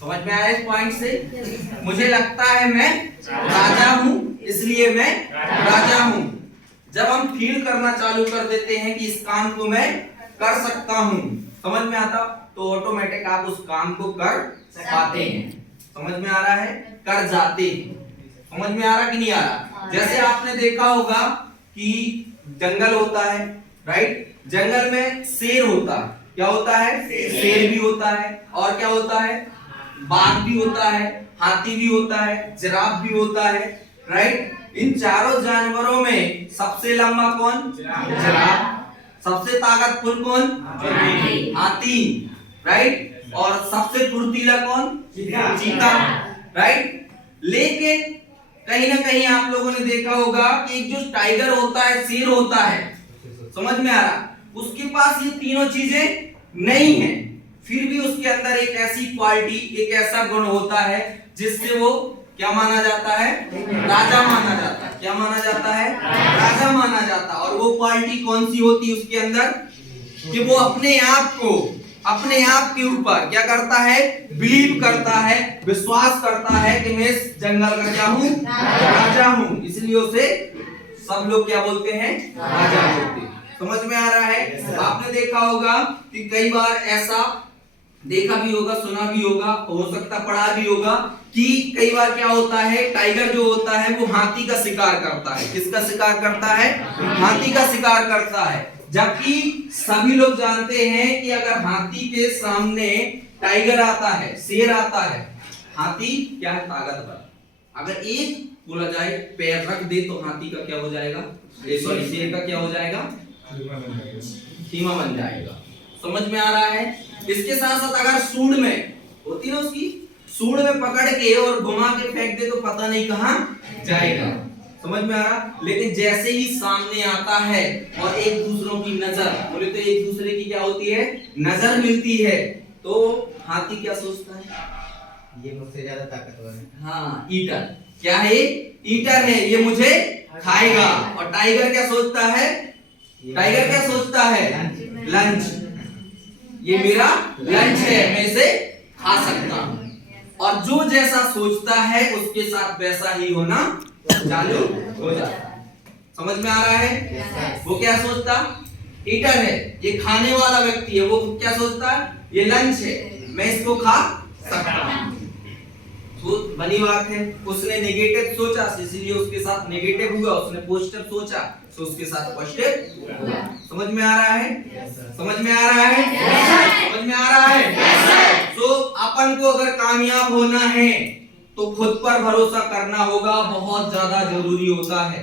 समझ में आया इस पॉइंट से? मुझे लगता है मैं राजा हूं, इसलिए मैं राजा हूं। जब हम फील करना चालू कर देते हैं कि इस काम को मैं कर सकता हूं, समझ में आता, तो ऑटोमेटिक आप उस काम को कर पाते हैं। समझ में आ रहा है? कर जाते हैं। समझ में आ रहा कि नहीं आ रहा? जैसे आपने देखा होगा कि जंगल होता है, राइट? जंगल में शेर होता है। क्या होता है? शेर भी होता है। और क्या होता है? बाघ भी होता है, हाथी भी होता है, जिराफ भी होता है, राइट? इन चारों जानवरों में सबसे लंबा कौन? जिराफ। सबसे ताकतवर कौन? हाथी, राइट? और सबसे फुर्तीला कौन? चीता, राइट? लेकिन कहीं ना कहीं आप लोगों ने देखा होगा कि एक जो टाइगर होता है, शेर होता है, समझ में आ रहा, उसके पास ये तीनों चीजें नहीं है। फिर भी उसके अंदर एक ऐसी क्वालिटी, एक ऐसा गुण होता है जिससे वो क्या माना जाता है? राजा माना जाता है। क्या माना जाता है? राजा माना जाता है। और वो क्वालिटी कौन सी होती है उसके अंदर? कि वो अपने आप के ऊपर क्या करता है? बिलीव करता है, विश्वास करता है कि मैं इस जंगल का क्या हूं? राजा हूं। इसलिए उसे सब लोग क्या बोलते हैं? राजा बोलते हैं। समझ में आ रहा है? आपने देखा होगा कि कई बार ऐसा देखा भी होगा, सुना भी होगा, हो सकता पढ़ा भी होगा कि कई बार क्या होता है, टाइगर जो होता है वो हाथी का शिकार करता है। किसका शिकार करता है? हाथी का शिकार करता है। जबकि सभी लोग जानते हैं कि अगर हाथी के सामने टाइगर आता है, शेर आता है, हाथी क्या है? ताकतवर। अगर एक बोला जाए पैर रख दे तो हाथी का क्या हो जाएगा? सॉरी, शेर का क्या हो जाएगा? खीमा बन जाएगा। समझ में आ रहा है? इसके साथ साथ अगर सूंड में होती ना, उसकी सूंड में पकड़ के और घुमा के फेंक दे तो पता नहीं कहां जाएगा। समझ में आ रहा? लेकिन जैसे ही सामने आता है और एक दूसरों की नजर, बोले तो एक दूसरे की क्या होती है? नजर मिलती है, तो हाथी क्या सोचता है? ये मुझसे ज्यादा ताकतवर है। हाँ, ईटर। क्या है? ईटर है, ये मुझे खाएगा। और टाइगर क्या सोचता है? टाइगर क्या सोचता है? लंच। ये मेरा लंच है, मैं इसे खा सकता हूं। और जो जैसा सोचता है उसके साथ वैसा ही होना चालू हो जाता है। समझ में आ रहा है? वो क्या सोचता? ईटर है, ये खाने वाला व्यक्ति है, वो क्या सोचता है? ये लंच है, मैं इसको खा सकता हूं। तो बनी बात है, उसने नेगेटिव सोचा इसलिए उसके साथ नेगेटिव हुआ, उसने पॉजिटिव सोचा तो उसके साथ पॉजिटिव हुआ। समझ में आ रहा है? समझ में आ रहा है? समझ में आ रहा है? तो अपन को अगर कामयाब होना है तो खुद पर भरोसा करना होगा, बहुत ज्यादा जरूरी होता है।